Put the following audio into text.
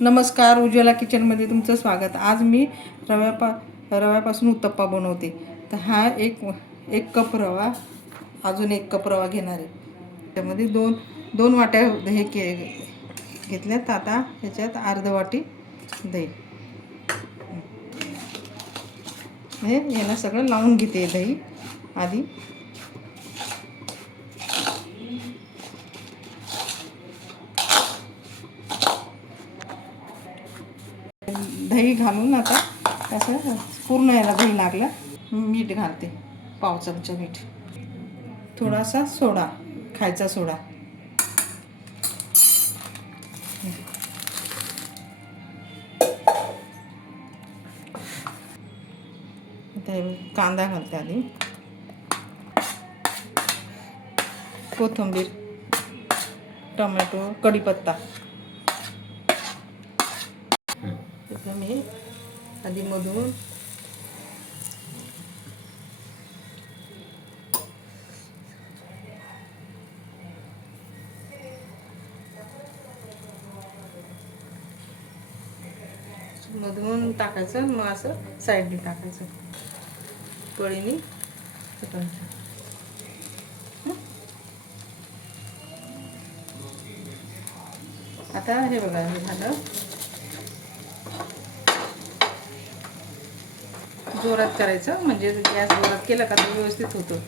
नमस्कार, उज्ज्वला किचनमध्ये तुमचं स्वागत। आज मी रव्यापासून उत्तप्पा बनवते। तर हा एक कप रवा, अजून 1 कप रवा घेणार आहे। त्यामध्ये दोन वाट्या दही घेतल्यात। आता ह्याच्यात अर्धी वाटी दही, हे याला सगळं लावून घेते दही आधी। दही घालून आता असं पूर्ण याला दही लागलं। मीठ घालते, पाव चमचा मीठ, थोडासा सोडा, खायचा सोडा, कांदा घालते आधी, कोथिंबीर, टोमॅटो, कढीपत्ता। त्याचं मी आधी मधून टाकायचं, मग असं साईडने टाकायचं, पळीने टाकायचं। आता हे बघा, हे झालं। जोरात करायचं, म्हणजे गॅस जोरात केला का तर व्यवस्थित होतं।